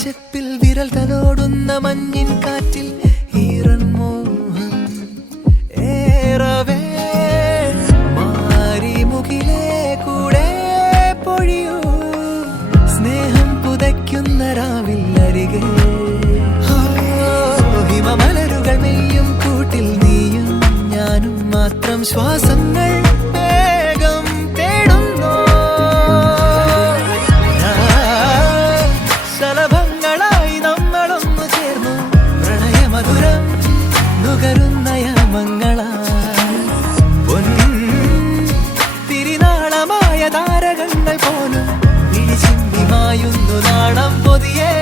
ചെപ്പിൽ വിരൽ തലോടുന്ന മഞ്ഞിൻ കാറ്റിൽ ഈറൻ മോഹം ഏറവേ മാരിമുകിലേ കൂടെ പൊഴിയൂ സ്നേഹം പുതയ്ക്കുന്ന രാവിൽ അരികെ ഹിമമലരുകൾ മെയ്യും കൂട്ടിൽ നീയും ഞാനും മാത്രം ശ്വാസങ്ങൾ താരകങ്ങൾ പോലും ചിന്തിമായുന്നു നാണം പൊതിയേ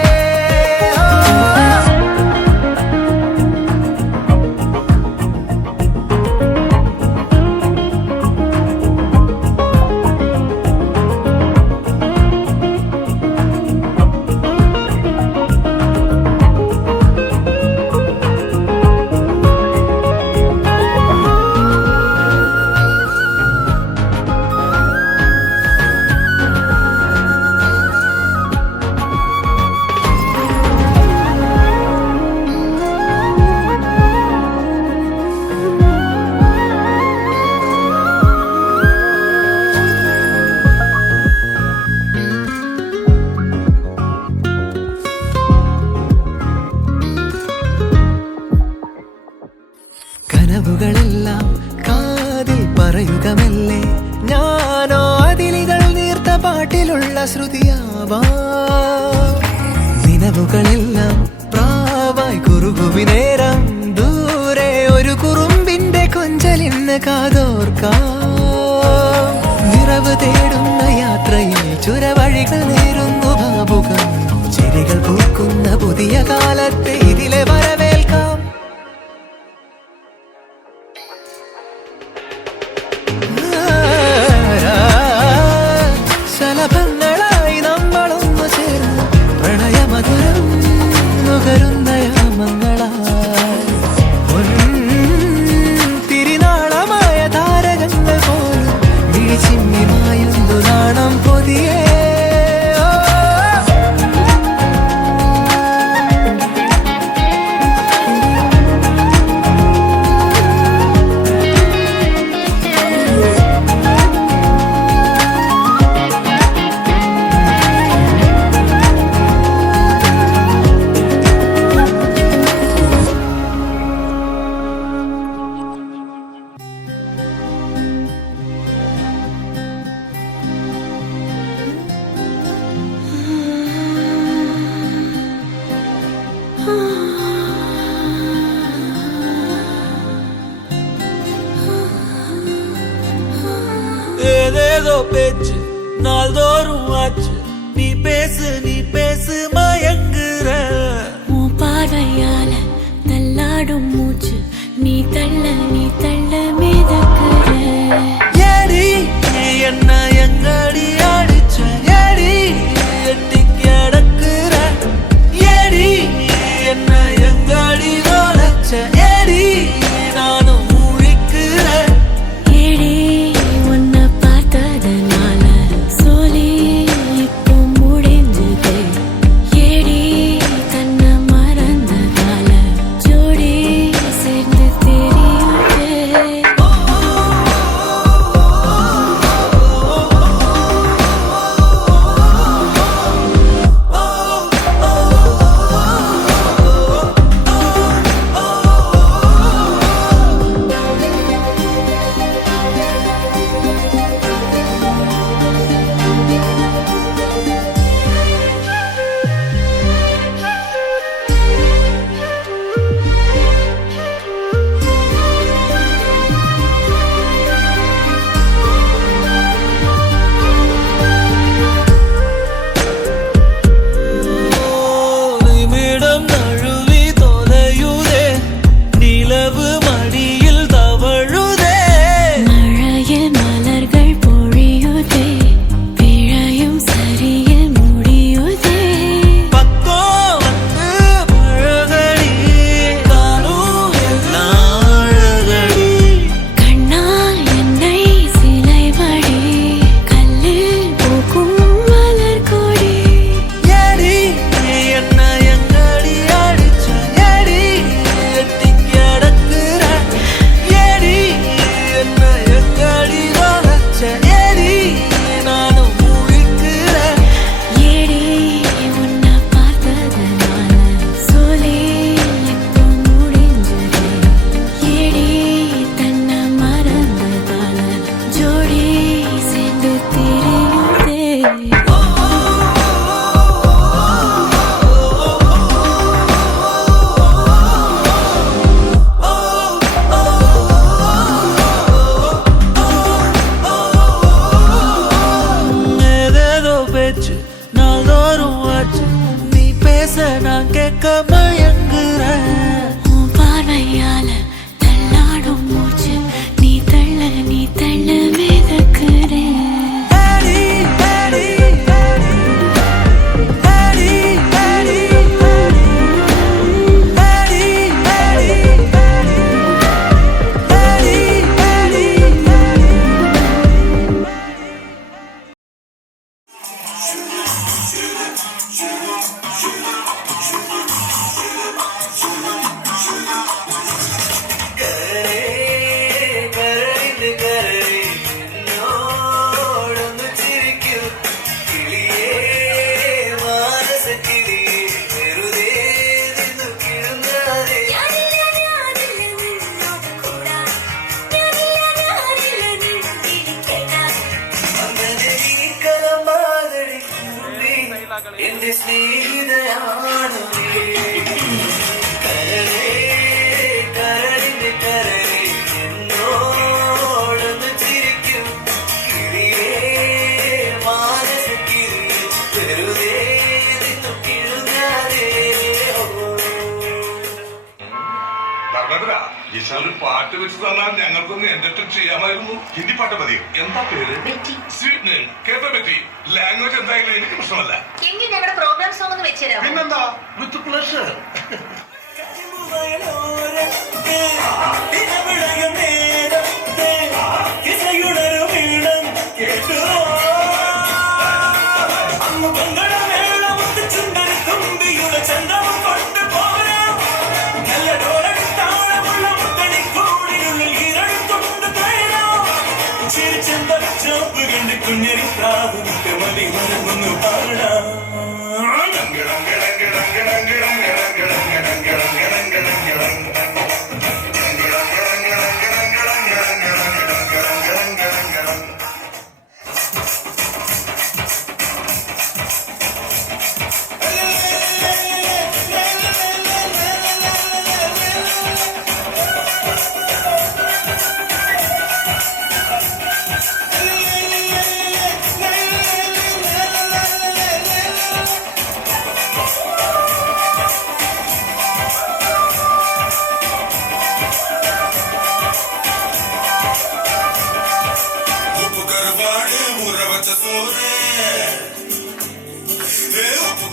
കനവുകളെല്ലാം കാതിൽ പറയുകമല്ലേ ഞാനോ അതിലികൾ നീർത്ത പാട്ടിലുള്ള ശ്രുതിയാവാം നിലവുകളെല്ലാം പ്രാവായി കുറുകുവിനേരം ദൂരെ ഒരു കുറുമ്പിന്റെ കൊഞ്ചലിന്ന് കാതോർക്കാം നിറവ് തേടുന്ന യാത്രയിൽ ചുരവഴികൾ നേരുന്നു ഭാവുകം ചെടികൾ പൂക്കുന്ന പുതിയ കാലത്തെ ഇതിലെ വരവേൽക്കാം ശലഭങ്ങളായി നമ്മളൊന്നു ചേർന്ന് പ്രണയമധുരം നുകരുന്ന യാമങ്ങളായി തിരിനാളമായ താരകങ്ങൾ പോലും വിഴിച്ചിമ്മിമായുന്നു നാണം പൊതിയേ ஏதேதோ பேச்சு நாள்தோறும் ஆச்சு நீ பேசு மயங்குற உன் பார்வையால தள்ளாடும் மூச்சு நீ தள்ள மிதக்குற ஏடி என்ன எங்கடி அடிச்ச ஏடி எட்டி கிடக்குற ஏடி என்ன எங்கடி நோலச்ச ஏடி நானும் എന്റെ സ്നേഹിതയാണ് കരളേ കരളിന്റെ കരളേ എന്നോടൊന്ന് ചിരിക്കും കിളിയേ മാനസക്കിളിയേ വെറുതെ നിന്നു കിഴുകാതെ ഒരു പാട്ട് വെച്ച് തന്നാൽ ഞങ്ങൾക്കൊന്ന് എന്റർടൈൻ ചെയ്യാമായിരുന്നു. ഹിന്ദി പാട്ട് മതി. എന്താ പേര്? Sweet name. കേട്ടോ പറ്റി. ലാംഗ്വേജ് എന്തായാലും എനിക്ക് പ്രശ്നമല്ല. എങ്കിൽ ഞങ്ങളുടെ പ്രോഗ്രാം സോങ് ഒന്ന് വെച്ചുതരാം. പിന്നെന്താ, വിത്ത് പ്ലഷർ. കുഞ്ഞരി പ്രാവുമിട്ട് മതി മറന്നു പാടാം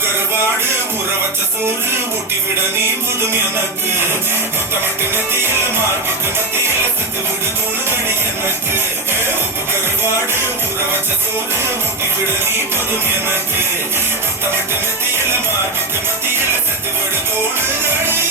கருவாடு ஊற வச்ச சோறு ஊட்டி விட நீ முதும் எனக்கு முத்தமட்டு நெத்தியில மார்புக்கு மத்தியில செத்து விடு தோணுதடி எனக்கு உப்பு கருவாடு ஊற வச்ச சோறு ஊட்டி விட நீ முதும் எனக்கு முத்தமட்டு நெத்தியில மார்புக்கு மத்தியில செத்து விடு தோணுதடி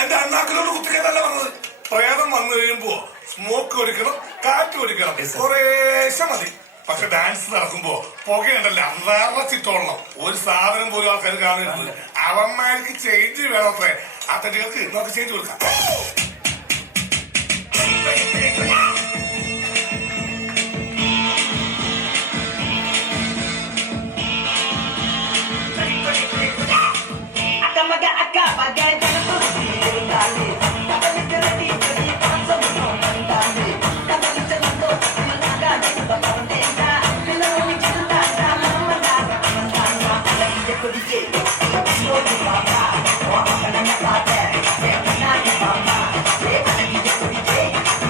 എന്റെ അണ്ണാക്കിലോട് കുത്തിക്കാനല്ല പറഞ്ഞത്. പ്രേതം വന്നു കഴിയുമ്പോ സ്മോക്ക് ഒരുക്കണം, കാറ്റ് ഒരുക്കണം, കുറേശ്ശെ മതി. പക്ഷെ ഡാൻസ് നടക്കുമ്പോ പുകയുണ്ടല്ല നിറച്ചിട്ടോളണം. ഒരു സാധനം പോലും ആൾക്കാർ കാണരുത്. അവന്മാർക്ക് ചേഞ്ച് വേണത്രേ. ആ തട്ടികൾക്ക് നമുക്ക് ചേഞ്ച് കൊടുക്കാം.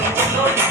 Let's go.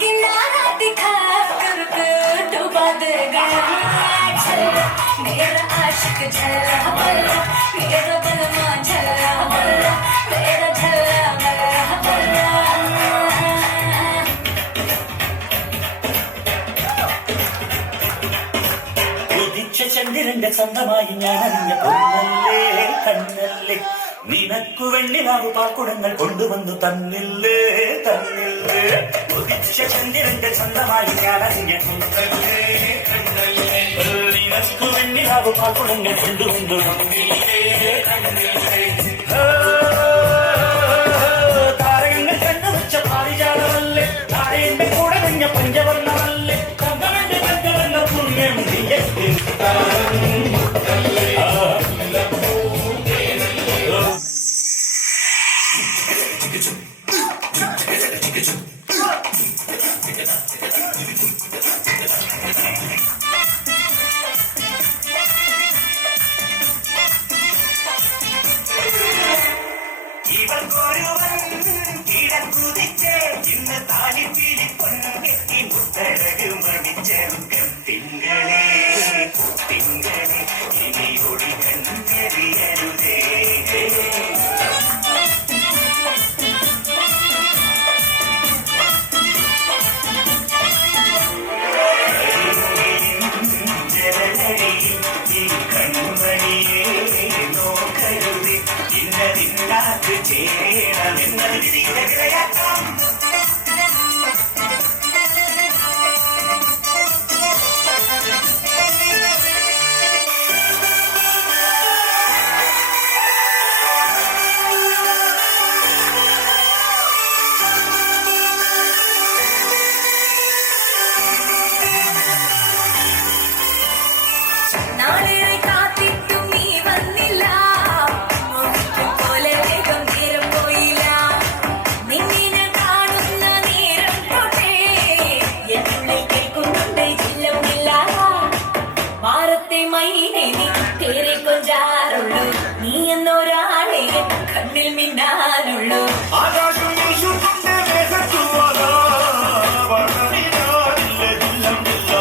किनारा दिखा कर डुबा देगा मेरा आशिक झल्ला बल्ला मेरा बलमा झल्ला बल्ला मेरा झल्ला बल्ला बल्ला ചന്ദ്രന്റെ സ്വന്തമായി ഞാൻ അറിഞ്ഞ പൊന്നല്ലേ കണ്ണല്ലേ നിനക്കു വെണ്ണിലാവു പാൽക്കുടങ്ങൾ കൊണ്ടുവന്നു തന്നില്ലേ തന്നില്ലേ ഉദിച്ച ചന്ദ്രന്റെ സ്വന്തമായി ഞാൻ അറിഞ്ഞ പൊന്നല്ലേ കണ്ണല്ലേ നിനക്കു വെണ്ണിലാവു പാൽക്കുടങ്ങൾ കൊണ്ടുവന്നു തന്നില്ലേ തന്നില്ലേ താരകങ്ങൾ കണ്ണുവച്ച പാരിജാതമല്ലേ താരയുടെ കൂടെ നിഞ്ഞ പഞ്ചവർണ്ണമല്ലേ തങ്കവന്റെ തങ്കവന്ന പുണ്യം ഇവൾക്കൊരുവൻ കിടക്കുതിച്ച് ഇന്ന് താലിപ്പീലി പൊന്നെത്തി മുത്തഴക് മണിച്ചെറുക്കം തിങ്കളേ തിങ്കളേ ഇനിയൊടി കണ്ണെറിയരുതേ ജലനടിയിൽ ഈ കൺമണിയെ നോക്കരുതേ ഇന്നതില്ലാത് ചെയ്യണമെന്നത് വിധിയുടെ വിളയാട്ടം നാളെ കാത്തിട്ടും നീ വന്നില്ല പോലെ വേഗം നേരം പോയില്ല നിന്നെ കാണുന്ന നേരം തൊട്ടേ എന്നുള്ളിൽ കേൾക്കുന്നുണ്ട് ചില്ലമില്ല മാറത്തെ മൈനെ നീ തേരെ കൊഞ്ചാറുള്ളൂ നീ എന്നൊരാളെ കണ്ണിൽ മിന്നാനുള്ളൂ ആകാശം വീശുന്നുണ്ട് മേഘത്തൂവല വളരിനാടില്ല ജില്ലമില്ല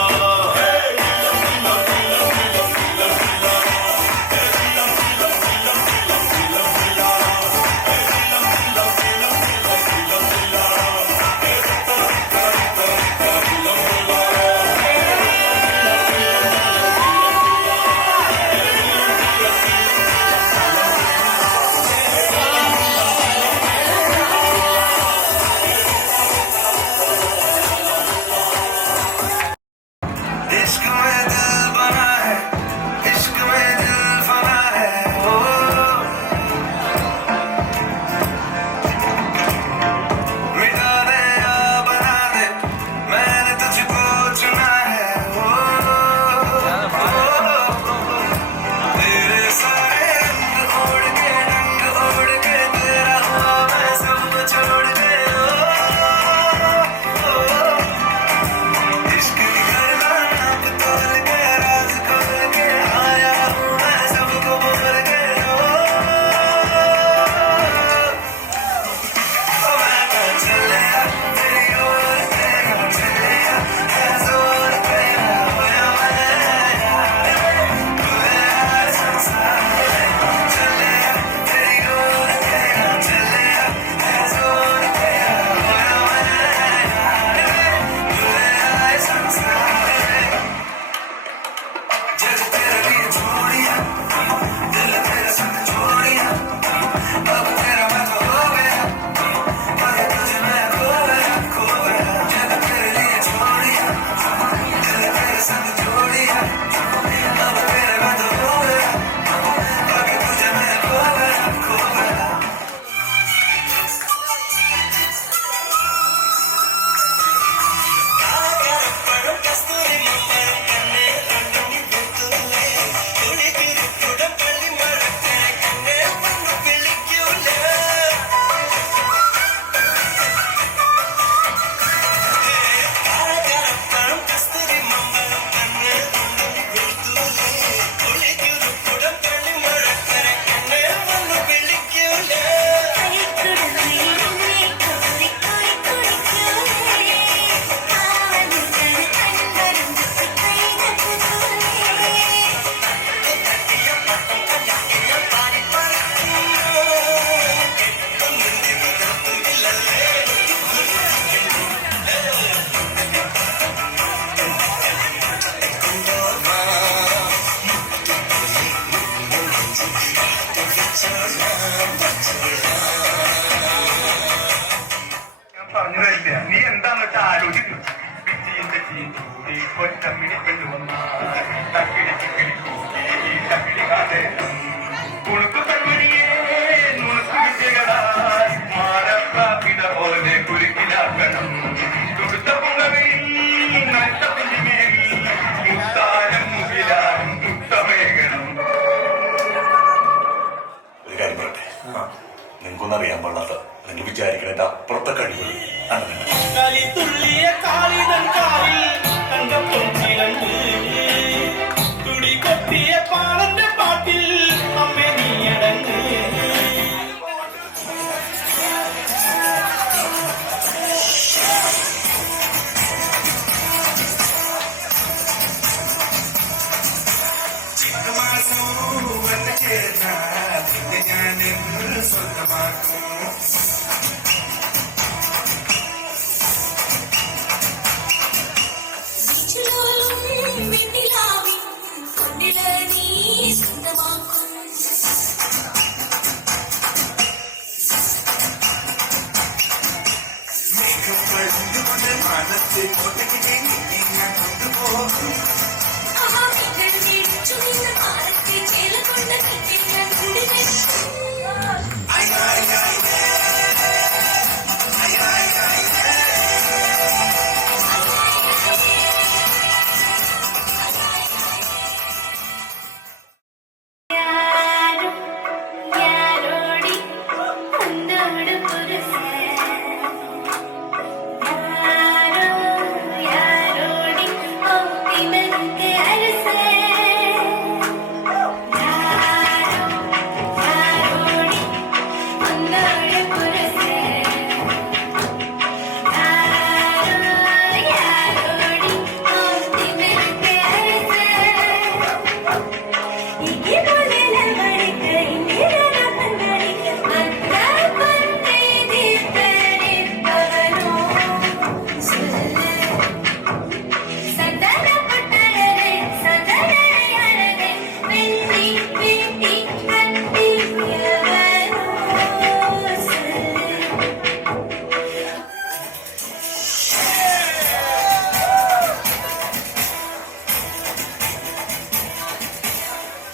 ഞാൻ പറഞ്ഞു തരില്ല, നീ എന്താന്ന് വെച്ചാൽ ആലോചിക്കും. വിജയന്റെ ചീന്തൂരി കൊച്ചമ്മിണി പെണ്ണുവന്നാൽ തക്കിടി ചിക്കിടി കൂടി തക്കിടിക്കാതെ കുണുക്കു തന്മണിയെ നുണുക്കു വിദ്യകളാൽ മാരപ്പിട പോലെ കുരുക്കിലാക്കണം. തുടുത്ത പുങ്കവയിൽ നഷ്ട പിന്നിമേൽ മുത്താരം മുകിലാൻ മുത്തമേകണം. ഒരു കാര്യം പറയട്ടെ, നിങ്ങൾക്കൊന്നും അറിയാൻ പാടില്ലാത്ത നിങ്ങൾ വിചാരിക്കണേന്റെ അപ്പുറത്തെ കഴിവുകൾ അങ്ങനെ കളിത്തുള്ളിയ കാളിതൻ കാലിൽ തങ്കപ്പൊൻചിലങ്ക് തുടി കൊട്ടിയ പാടന്റെ പാട്ടിൽ അമ്മ നീയടങ്ങ്. ചിങ്ങമാസവും വന്നു ചേർന്നാൽ പിന്നെ ഞാൻ എന്ന് സ്വന്തമാക്കും. മേഘപ്പഴുതുകൊണ്ട് മനസ്സ് കൊണ്ടകിനെ ഞാൻ കൊണ്ടുപോകും.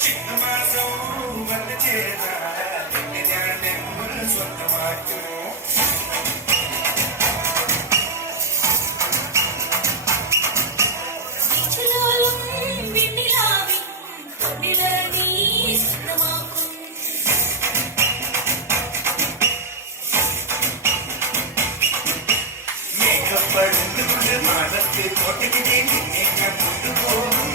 ചിങ്ങമാസവും വന്നു ചേർന്നാൽ പിന്നെ ഞാൻ എന്ന് സ്വന്തമാക്കും. മേഘപ്പഴുതുകൊണ്ട് മനസ്സ് കൊണ്ടകിനെ നിന്നെ ഞാൻ കൊണ്ടുപോകും.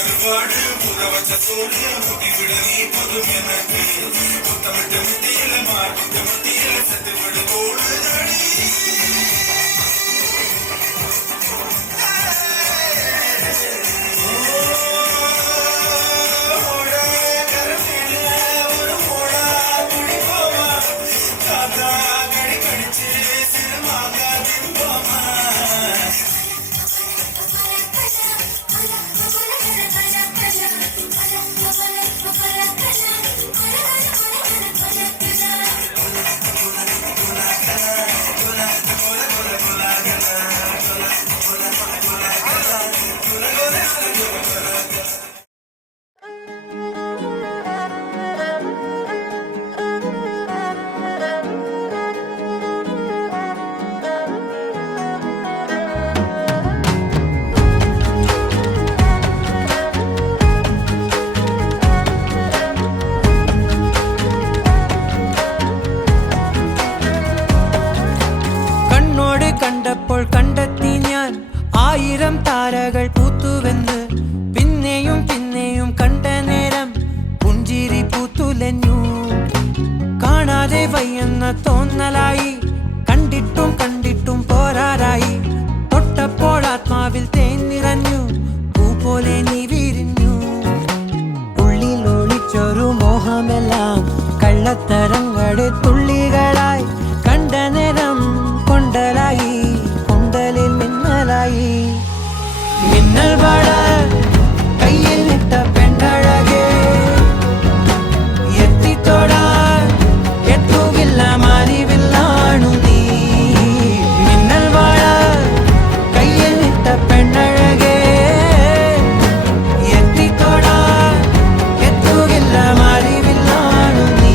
ഒരുപാട് പുറവച്ച തോട് മുടിവിട നീ പൊതും എനക്ക് മുത്തമിട്ട് മുത്തിയില മാറ്റിട്ട് മുത്തിയില സത്യപ്പെട് തോട് ഒരു മോള കുടി പോവാ കാത്താ കടി കടിച്ച് സിനിമാകാ പോവാ. കണ്ടപ്പോൾ കണ്ടെത്തി ഞാൻ 1000 താരകൾ പൂത്തുവെന്ന്. പിന്നെയും പിന്നെയും കണ്ട നേരം പുഞ്ചിരി പൂത്തുലഞ്ഞു. കാണാതെ വയ്യെന്ന തോന്നല കണ്ടലായി കണ്ടിട്ടും കണ്ടിട്ടും പോരാറായി തൊട്ടപ്പോൾ ആത്മാവിൽ തേൻ നിറഞ്ഞു പൂ പോലെ നീ വിരിഞ്ഞു ഉള്ളിൽ ഒളിച്ചൊരു മോഹമെല്ലാം കള്ളത്തരങ്ങളുടെ തുള്ളികളായി കണ്ട നേരം കൊണ്ടലായി കൊണ്ടലിൽ മിന്നലായി മിന്നൽ വള കയ്യിൽ ഇട്ട പെണ്ണഴകേ എത്തിത്തൊടാൻ എത്തുകില്ല മാറിവില്ലാണു നീ മിന്നൽ വള കയ്യിൽ ഇട്ട പെണ്ണഴകേ എത്തിത്തൊടാൻ എത്തുകില്ല മാറിവില്ലാണു നീ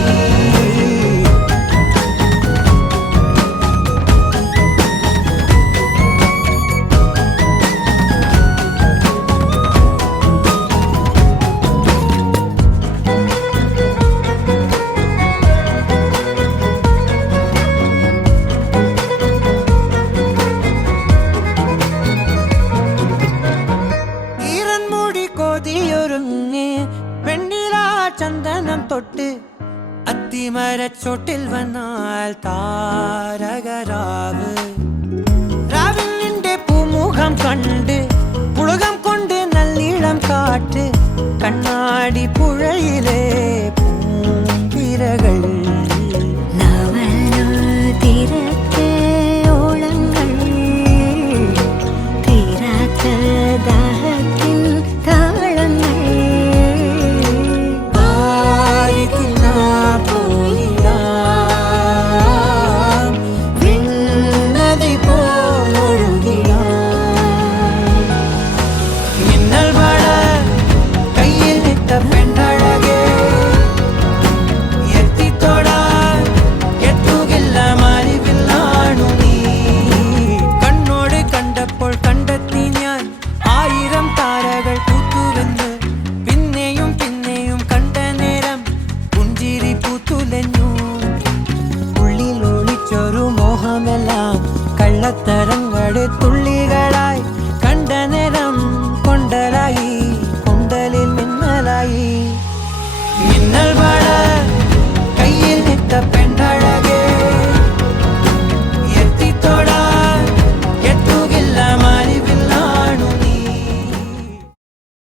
ഈറൻമുടി കൊതിയൊരുങ്ങി വെണ്ണില ചന്ദനം തൊട്ട് അത്തിമരച്ചോട്ടിൽ വന്നാൽ താരകരാവ് രാവിൽ നിന്റെ പൂമുഖം കണ്ട് പുളകം കൊണ്ട് നല്ലീളം കാറ്റ് കണ്ണാടി പുഴയിലെ